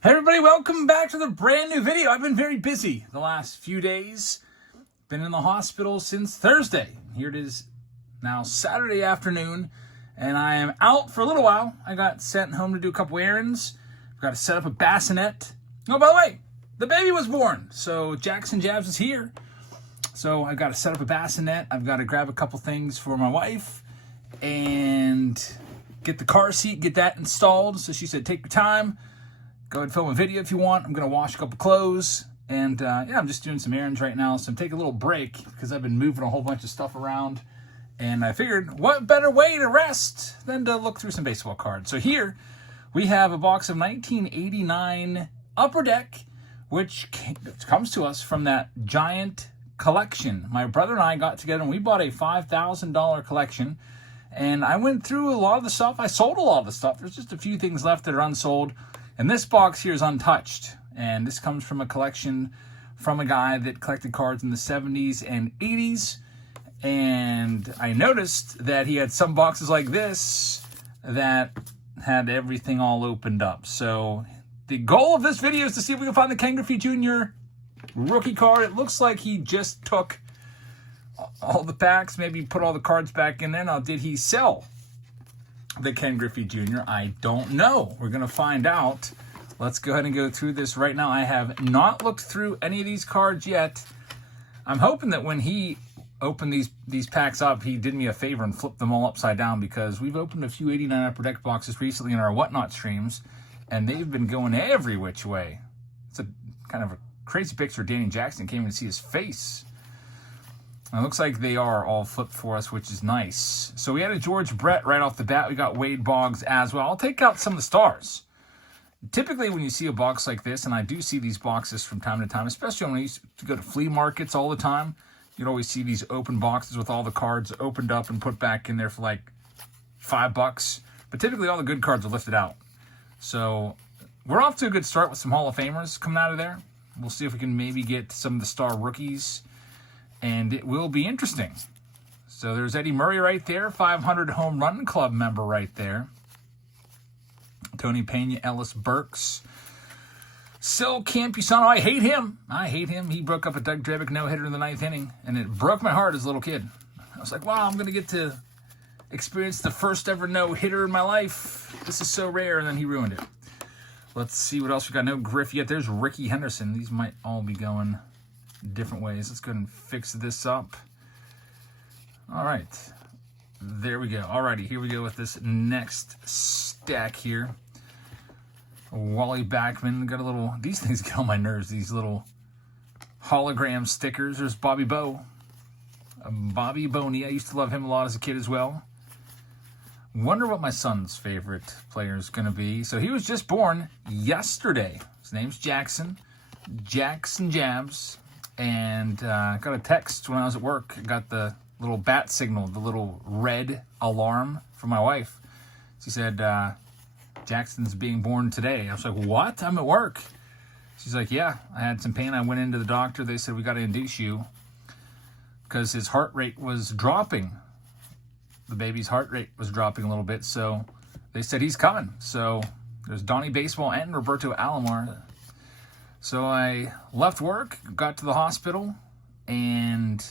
Hey everybody, welcome back to the brand new video. I've been very busy the last few days. Been in the hospital since Thursday. Here it is now Saturday afternoon, and I am out for a little while. I got sent home to do a couple errands. I've got to set up a bassinet. Oh, by the way, the baby was born, so Jackson Jabs is here. So I've got to set up a bassinet. I've got to grab a couple things for my wife and get the car seat, get that installed. So she said, take your time. Go ahead and film a video if you want. I'm going to wash a couple clothes. And yeah, I'm just doing some errands right now. So I'm taking a little break because I've been moving a whole bunch of stuff around. And I figured, what better way to rest than to look through some baseball cards. So here we have a box of 1989 Upper Deck, which comes to us from that giant collection. My brother and I got together and we bought a $5,000 collection. And I went through a lot of the stuff. I sold a lot of the stuff. There's just a few things left that are unsold. And this box here is untouched. And this comes from a collection from a guy that collected cards in the 70s and 80s. And I noticed that he had some boxes like this that had everything all opened up. So the goal of this video is to see if we can find the Ken Griffey Jr. rookie card. It looks like he just took all the packs, maybe put all the cards back in there. Now, did he sell the Ken Griffey Jr.? I don't know. We're going to find out. Let's go ahead and go through this right now. I have not looked through any of these cards yet. I'm hoping that when he opened these packs up, he did me a favor and flipped them all upside down, because we've opened a few 89 Upper Deck boxes recently in our Whatnot streams, and they've been going every which way. It's a kind of a crazy picture. Danny Jackson can't even see his face. It looks like they are all flipped for us, which is nice. So we had a George Brett right off the bat. We got Wade Boggs as well. I'll take out some of the stars. Typically, when you see a box like this, and I do see these boxes from time to time, especially when I used to go to flea markets all the time, you'd always see these open boxes with all the cards opened up and put back in there for like $5. But typically, all the good cards are lifted out. So we're off to a good start with some Hall of Famers coming out of there. We'll see if we can maybe get some of the star rookies, and it will be interesting. So there's Eddie Murray right there, 500 home run club member right there. Tony Pena, Ellis Burks, Sil Campusano. I hate him. He broke up a Doug Drabick no-hitter in the 9th inning, and it broke my heart as a little kid. I was like, wow, I'm going to get to experience the first ever no-hitter in my life. This is so rare, and then he ruined it. Let's see what else we got. No Griff yet. There's Ricky Henderson. These might all be going different ways. Let's go ahead and fix this up. All right. There we go. Alrighty, here we go with this next stack here. Wally Backman. Got a little, these things get on my nerves, these little hologram stickers. There's Bobby Bo. Bobby Boney. I used to love him a lot as a kid as well. Wonder what my son's favorite player is going to be. So he was just born yesterday. His name's Jackson Jabs. And got a text when I was at work. I got the little bat signal, the little red alarm from my wife. She said, Jackson's being born today. I was like, what? I'm at work. She's like, yeah, I had some pain. I went into the doctor. They said, we got to induce you because his heart rate was dropping. The baby's heart rate was dropping a little bit. So they said he's coming. So there's Donnie Baseball and Roberto Alomar. So I left work, got to the hospital, and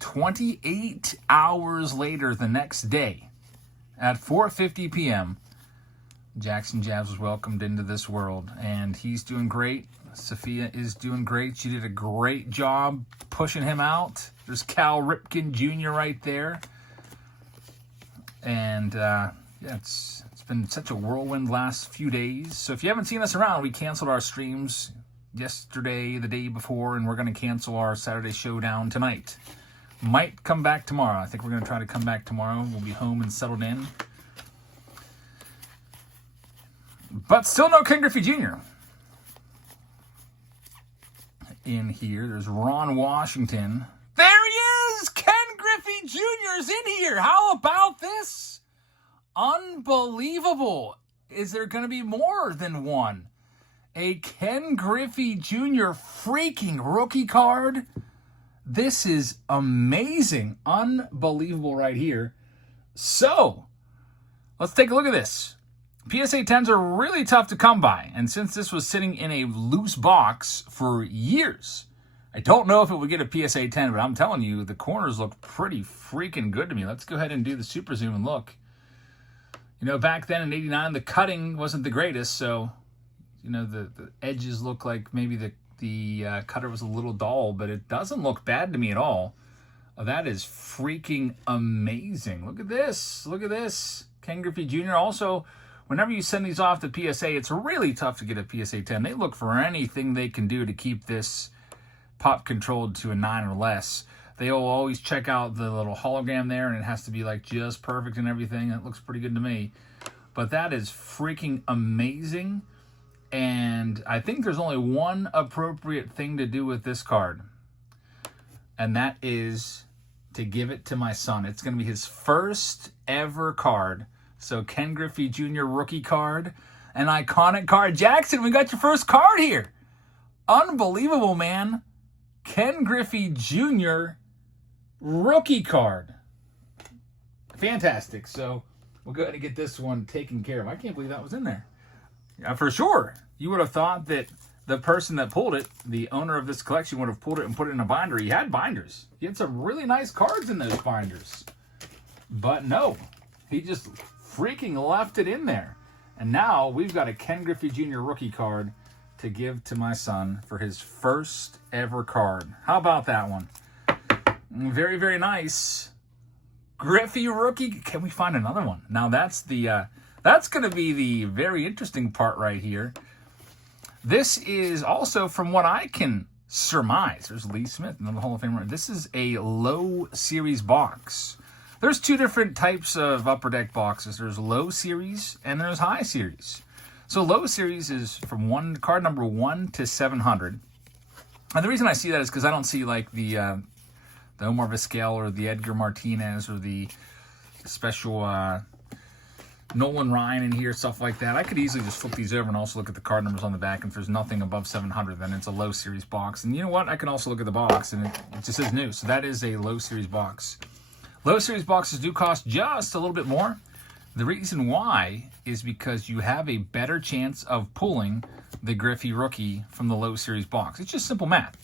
28 hours later the next day at 4:50 p.m., Jackson Jabs was welcomed into this world, and he's doing great. Sophia is doing great. She did a great job pushing him out. There's Cal Ripken Jr. right there. And yeah, it's been such a whirlwind last few days. So if you haven't seen us around, we canceled our streams yesterday, the day before, and we're going to cancel our Saturday Showdown tonight. Might come back tomorrow. I think we're going to try to come back tomorrow. We'll be home and settled in. But still no Ken Griffey Jr. in here. There's Ron Washington. There he is! Ken Griffey Jr. is in here. How about this? Unbelievable. Is there going to be more than one? A Ken Griffey Jr. freaking rookie card. This is amazing. Unbelievable right here. So, let's take a look at this. PSA 10s are really tough to come by, and since this was sitting in a loose box for years, I don't know if it would get a PSA 10, but I'm telling you, the corners look pretty freaking good to me. Let's go ahead and do the super zoom and look. You know, back then in '89, the cutting wasn't the greatest, so, you know, the edges look like maybe the cutter was a little dull, but it doesn't look bad to me at all. Oh, that is freaking amazing. Look at this. Look at this. Ken Griffey Jr. Also, whenever you send these off to PSA, it's really tough to get a PSA 10. They look for anything they can do to keep this pop controlled to a 9 or less. They'll always check out the little hologram there, and it has to be like just perfect and everything. It looks pretty good to me. But that is freaking amazing. And I think there's only one appropriate thing to do with this card, and that is to give it to my son. It's going to be his first ever card. So Ken Griffey Jr. rookie card, an iconic card. Jackson, we got your first card here. Unbelievable, man. Ken Griffey Jr. rookie card. Fantastic. So we'll go ahead and get this one taken care of. I can't believe that was in there. Yeah, for sure. You would have thought that the person that pulled it, the owner of this collection, would have pulled it and put it in a binder. He had binders. He had some really nice cards in those binders. But no, he just freaking left it in there. And now we've got a Ken Griffey Jr. rookie card to give to my son for his first ever card. How about that one? Very, very nice. Griffey rookie. Can we find another one? Now that's going to be the very interesting part right here. This is also, from what I can surmise, there's Lee Smith, another Hall of Famer. This is a low series box. There's two different types of Upper Deck boxes. There's low series and there's high series. So low series is from card number 1 to 700. And the reason I see that is because I don't see like the Omar Vizquel or the Edgar Martinez or the special Nolan Ryan in here, stuff like that. I could easily just flip these over and also look at the card numbers on the back. And if there's nothing above 700, then it's a low series box. And you know what? I can also look at the box, and it just says new. So that is a low series box. Low series boxes do cost just a little bit more. The reason why is because you have a better chance of pulling the Griffey rookie from the low series box. It's just simple math.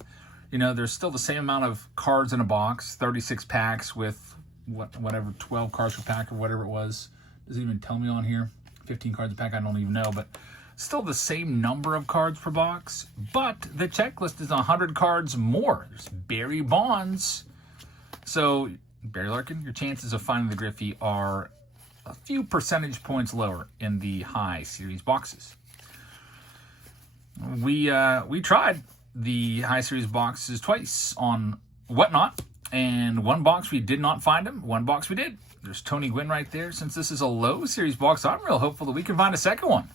You know, there's still the same amount of cards in a box, 36 packs with whatever, 12 cards per pack or whatever it was. Doesn't even tell me on here. 15 cards a pack, I don't even know. But still the same number of cards per box. But the checklist is 100 cards more. There's Barry Bonds. So, Barry Larkin, your chances of finding the Griffey are a few percentage points lower in the high series boxes. We tried the high series boxes twice on Whatnot. And one box we did not find him. One box we did. There's Tony Gwynn right there. Since this is a low series box, I'm real hopeful that we can find a second one.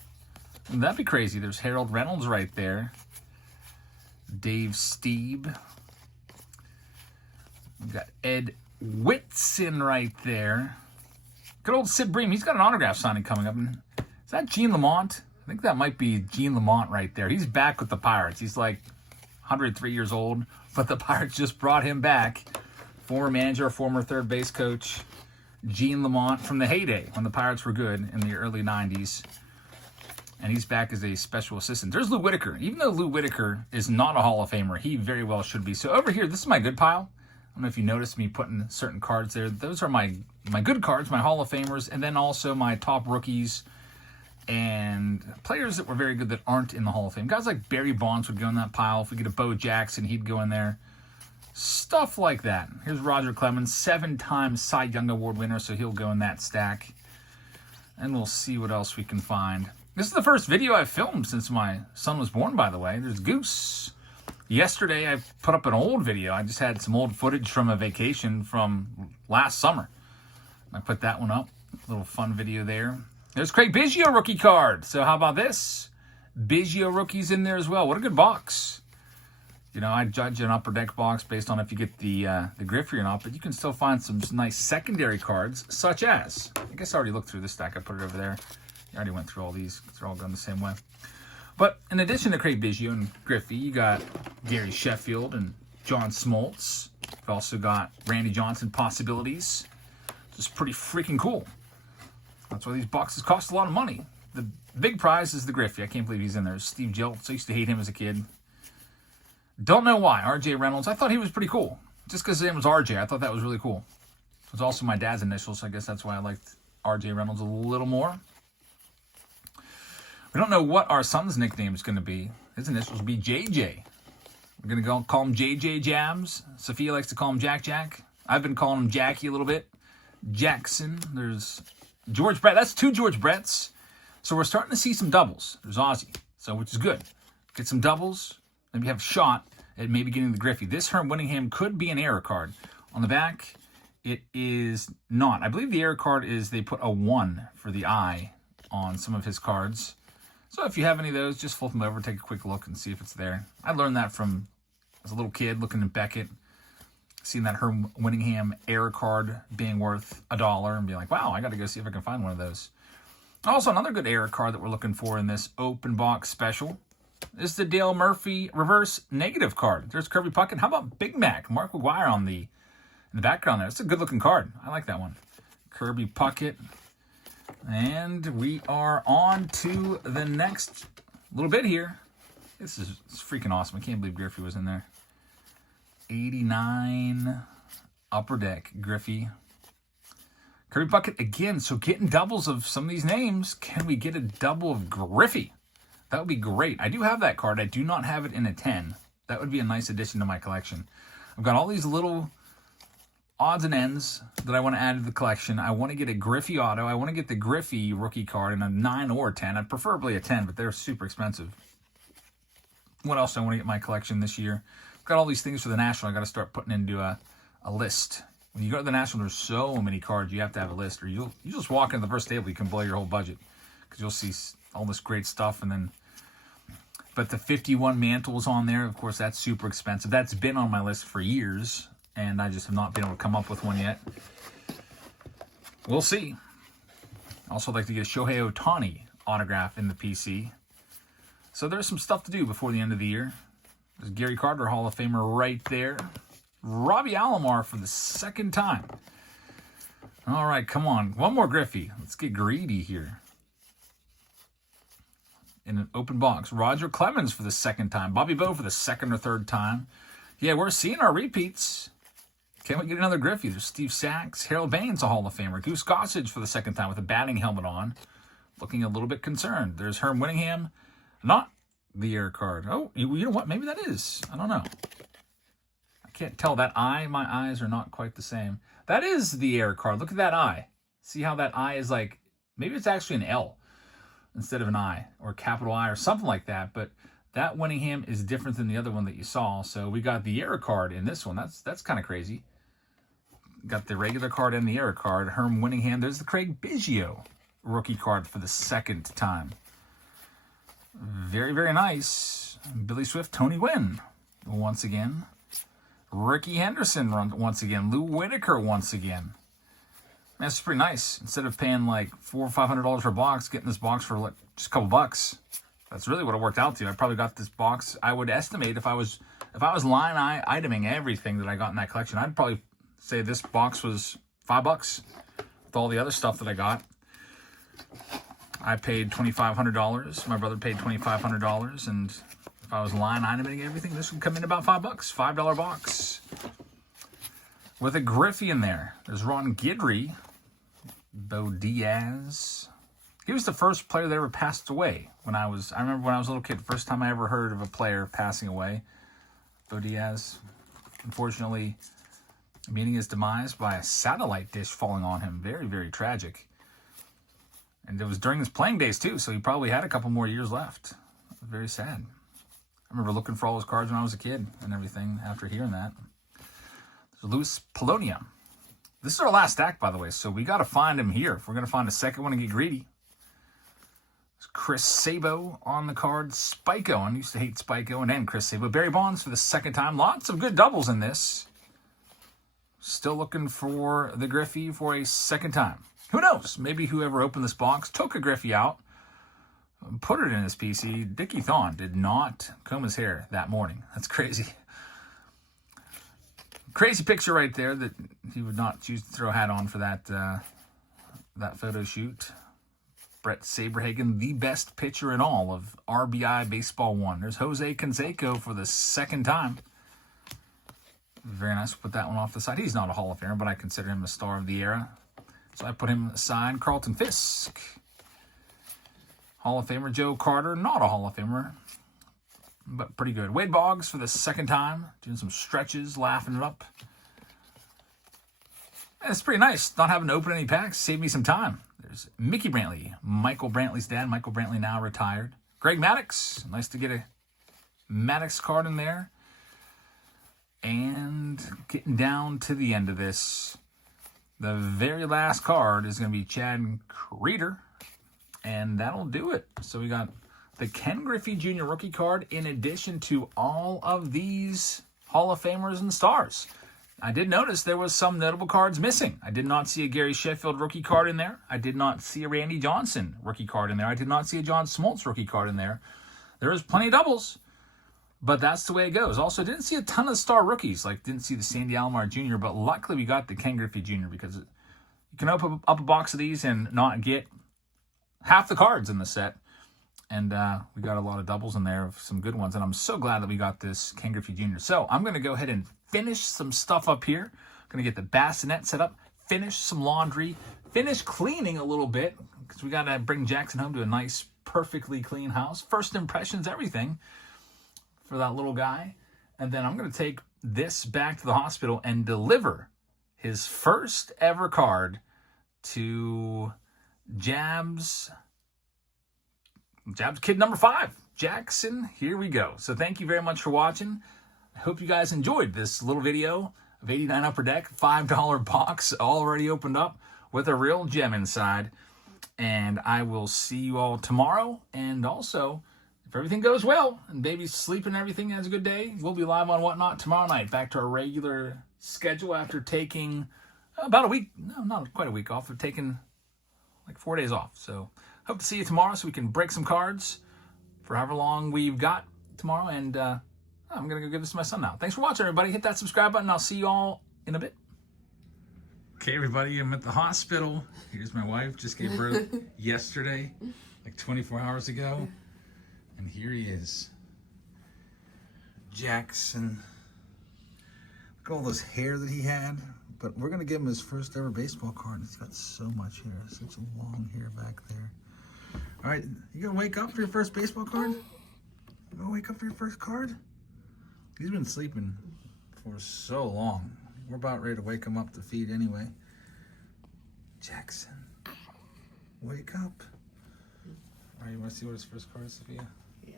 Wouldn't that be crazy? There's Harold Reynolds right there. Dave Steeb. We've got Ed Whitson right there. Good old Sid Bream. He's got an autograph signing coming up. Is that Gene Lamont? I think that might be Gene Lamont right there. He's back with the Pirates. He's like 103 years old, but the Pirates just brought him back. Former manager, former third base coach. Gene Lamont from the heyday when the Pirates were good in the early 90s. And he's back as a special assistant. There's Lou Whitaker. Even though Lou Whitaker is not a Hall of Famer, he very well should be. So over here, this is my good pile. I don't know if you noticed me putting certain cards there. Those are my good cards, my Hall of Famers, and then also my top rookies and players that were very good that aren't in the Hall of Fame. Guys like Barry Bonds would go in that pile. If we get a Bo Jackson, he'd go in there. Stuff like that. Here's Roger Clemens, 7-time Cy Young Award winner, so he'll go in that stack. And we'll see what else we can find. This is the first video I've filmed since my son was born, by the way. There's Goose. Yesterday, I put up an old video. I just had some old footage from a vacation from last summer. I put that one up. A little fun video there. There's Craig Biggio rookie card. So how about this? Biggio rookies in there as well. What a good box. You know, I judge an Upper Deck box based on if you get the Griffey or not, but you can still find some nice secondary cards, such as, I guess I already looked through this stack. I put it over there. I already went through all these because they're all going the same way. But in addition to Craig Biggio and Griffey, you got Gary Sheffield and John Smoltz. You've also got Randy Johnson possibilities. Just pretty freaking cool. That's why these boxes cost a lot of money. the big prize is the Griffey. I can't believe he's in there. Steve Jilts. I used to hate him as a kid. Don't know why. RJ Reynolds. I thought he was pretty cool. Just because his name was RJ, I thought that was really cool. It was also my dad's initials, so I guess that's why I liked RJ Reynolds a little more. We don't know what our son's nickname is going to be. His initials will be JJ. We're going to go call him JJ Jams. Sophia likes to call him Jack Jack. I've been calling him Jackie a little bit. Jackson. There's George Brett. That's 2 George Bretts. So we're starting to see some doubles. There's Ozzy, so which is good. Get some doubles. Maybe have a shot at maybe getting the Griffey. This Herm Winningham could be an error card. On the back, it is not. I believe the error card is they put a 1 for the I on some of his cards. So if you have any of those, just flip them over, take a quick look, and see if it's there. I learned that from as a little kid looking at Beckett, seeing that Herm Winningham error card being worth $1 and being like, wow, I got to go see if I can find one of those. Also, another good error card that we're looking for in this open box special is the Dale Murphy reverse negative card. There's Kirby Puckett. How about Big Mac? Mark McGuire in the background there. It's a good looking card. I like that one. Kirby Puckett. And we are on to the next little bit here. It's freaking awesome. I can't believe Griffey was in there. 89 Upper Deck Griffey. Kirby Puckett again. So getting doubles of some of these names. Can we get a double of Griffey? That would be great. I do have that card. I do not have it in a 10. That would be a nice addition to my collection. I've got all these little odds and ends that I want to add to the collection. I want to get a Griffey auto. I want to get the Griffey rookie card in a 9 or a 10. I'd preferably a 10, but they're super expensive. What else do I want to get in my collection this year? I've got all these things for the National. I got to start putting into a list. When you go to the National, there's so many cards. You have to have a list, or you just walk into the first table, you can blow your whole budget because you'll see all this great stuff. And then, but the 51 Mantles on there, of course, that's super expensive. That's been on my list for years, and I just have not been able to come up with one yet. We'll see. Also, I'd like to get a Shohei Ohtani autograph in the PC. So there's some stuff to do before the end of the year. There's Gary Carter, Hall of Famer, right there. Robbie Alomar for the 2nd time. All right, come on. One more Griffey. Let's get greedy here. In an open box. Roger Clemens for the 2nd time. Bobby Bowe for the 2nd or 3rd time. Yeah, we're seeing our repeats. Can we get another Griffey? There's Steve Sachs. Harold Baines, a Hall of Famer. Goose Gossage for the 2nd time with a batting helmet on. Looking a little bit concerned. There's Herm Winningham. Not the error card. Oh, you know what? Maybe that is. I don't know. I can't tell. That eye, my eyes are not quite the same. That is the error card. Look at that eye. See how that eye is like, maybe it's actually an L instead of an I, or a capital I, or something like that. But that Winningham is different than the other one that you saw. So we got the error card in this one. That's kind of crazy. Got the regular card and the error card. Herm Winningham. There's the Craig Biggio rookie card for the 2nd time. Very, very nice. Billy Swift, Tony Gwynn once again. Ricky Henderson once again. Lou Whitaker once again. That's pretty nice. Instead of paying like $400 or $500 for a box, getting this box for like just a couple bucks. That's really what it worked out to. I probably got this box. I would estimate if I was line iteming everything that I got in that collection, I'd probably say this box was $5 with all the other stuff that I got. I paid $2,500. My brother paid $2,500, and if I was line iteming everything, this would come in about $5. $5 box with a Griffey in there. There's Ron Guidry, Bo Diaz. He was the first player that ever passed away. I remember when I was a little kid, the first time I ever heard of a player passing away. Bo Diaz, unfortunately, meeting his demise by a satellite dish falling on him. Very, very tragic. And it was during his playing days, too, so he probably had a couple more years left. Very sad. I remember looking for all his cards when I was a kid and everything after hearing that. There's Luis Polonia. This is our last stack, by the way, so we got to find him here. If we're going to find a second one and get greedy. There's Chris Sabo on the card. Spike Owen. Used to hate Spike Owen and Chris Sabo. Barry Bonds for the 2nd time. Lots of good doubles in this. Still looking for the Griffey for a 2nd time. Who knows? Maybe whoever opened this box took a Griffey out, put it in his PC. Dickie Thon did not comb his hair that morning. That's crazy. Crazy picture right there that he would not choose to throw a hat on for that photo shoot. Brett Saberhagen, the best pitcher in all of RBI Baseball 1. There's Jose Canseco for the second time. Very nice. Put that one off the side. He's not a Hall of Famer, but I consider him a star of the era. So I put him aside. Carlton Fisk. Hall of Famer Joe Carter. Not a Hall of Famer, but pretty good. Wade Boggs for the second time. Doing some stretches, laughing it up. And it's pretty nice not having to open any packs. Saved me some time. There's Mickey Brantley. Michael Brantley's dad. Michael Brantley now retired. Greg Maddux. Nice to get a Maddux card in there. And getting down to the end of this, the very last card is going to be Chad Creeder, and that'll do it. So we got the Ken Griffey Jr. rookie card in addition to all of these Hall of Famers and stars. I did notice there was some notable cards missing. I did not see a Gary Sheffield rookie card in there. I did not see a Randy Johnson rookie card in there. I did not see a John Smoltz rookie card in there. There is plenty of doubles. But that's the way it goes. Also, didn't see a ton of star rookies. Like, didn't see the Sandy Alomar Jr., but luckily we got the Ken Griffey Jr. because you can open up a box of these and not get half the cards in the set. And we got a lot of doubles in there of some good ones. And I'm so glad that we got this Ken Griffey Jr. So I'm going to go ahead and finish some stuff up here. I'm going to get the bassinet set up, finish some laundry, finish cleaning a little bit because we got to bring Jackson home to a nice, perfectly clean house. First impressions, everything. For that little guy. And then I'm going to take this back to the hospital and deliver his first ever card to Jabs kid number 5, Jackson. Here we go. So thank you very much for watching. I hope you guys enjoyed this little video of 89 Upper Deck, $5 box already opened up with a real gem inside. And I will see you all tomorrow. And also, if everything goes well and baby's sleeping and everything has a good day, we'll be live on Whatnot tomorrow night. Back to our regular schedule after taking about a week, no, not quite a week off, but taking like 4 days off. So hope to see you tomorrow so we can break some cards for however long we've got tomorrow. And I'm going to go give this to my son now. Thanks for watching, everybody. Hit that subscribe button. I'll see you all in a bit. Okay, everybody, I'm at the hospital. Here's my wife. Just gave birth yesterday, like 24 hours ago. And here he is, Jackson. Look at all this hair that he had. But we're going to give him his first ever baseball card. He's got so much hair, such a long hair back there. All right, you going to wake up for your first baseball card? You going to wake up for your first card? He's been sleeping for so long. We're about ready to wake him up to feed anyway. Jackson, wake up. All right, you want to see what his first card is, Sophia? Yeah.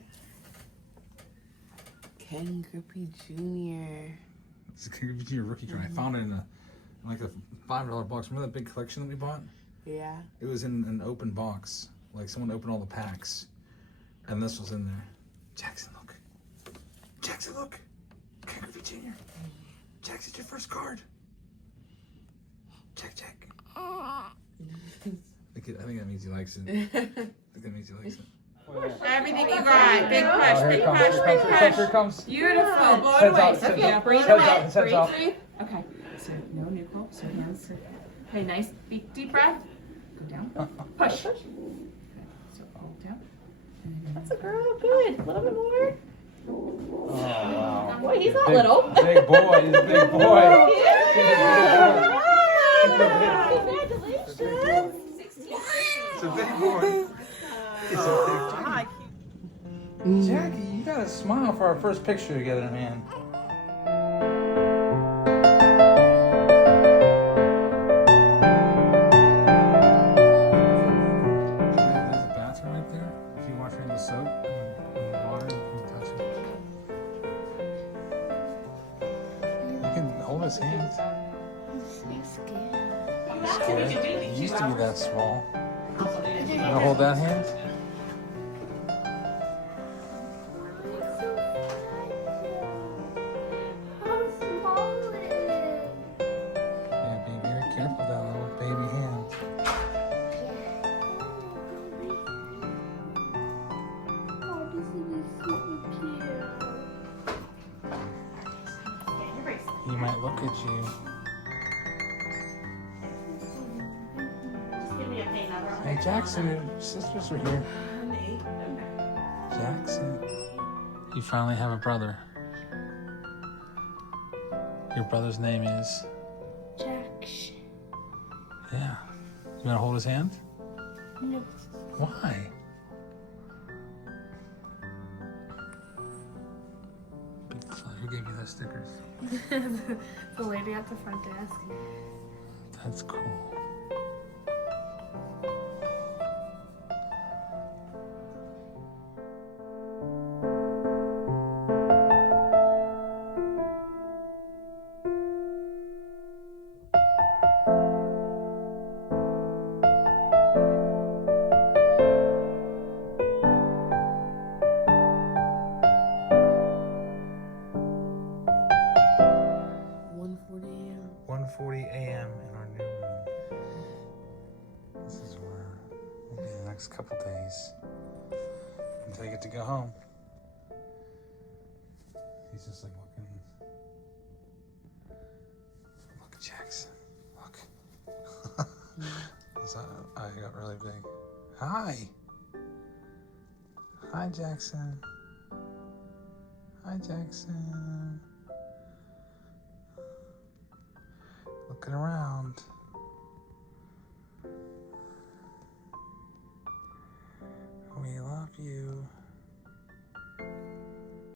Ken Griffey Jr. It's a Ken Griffey Jr. rookie card. I found it in like a $5 box. Remember that big collection that we bought? Yeah. It was in an open box. Like someone opened all the packs. And this was in there. Jackson, look. Jackson, look. Ken Griffey Jr. Jackson's your first card. Check. I think that means he likes it. I think that means he likes it. Everything you got. Big push, big push, big push. Here it comes. Beautiful. Blow it away. Sophia, breathe away. Breathe. Okay. So no neutral. So hands. Okay, nice. Deep breath. Go down. Push. Good. So hold down. That's a girl. Good. A little bit more. Oh, wow. Boy, he's not little. Big boy. He's a big boy. Yeah. Congratulations. It's a big boy. Jackie, you gotta smile for our first picture together, man. There's a bathroom right there. If you wash your hands with soap and water, you can touch it. You can hold his hands. Scared. He used to be that small. You wanna hold that hand? Yeah, be very careful with that little baby hand. He might look at you. Hey, Hey, Jackson, your sisters are here. Jackson. You finally have a brother. Your brother's name is? Jackson. Yeah. You want to hold his hand? No. Why? Who gave you those stickers? The lady at the front desk. That's cool. A.m. in our new room. This is where we'll be the next couple days until you get to go home. He's just like looking. Look, Jackson. Look. I got really big. Hi. Hi, Jackson. Hi, Jackson. Looking around.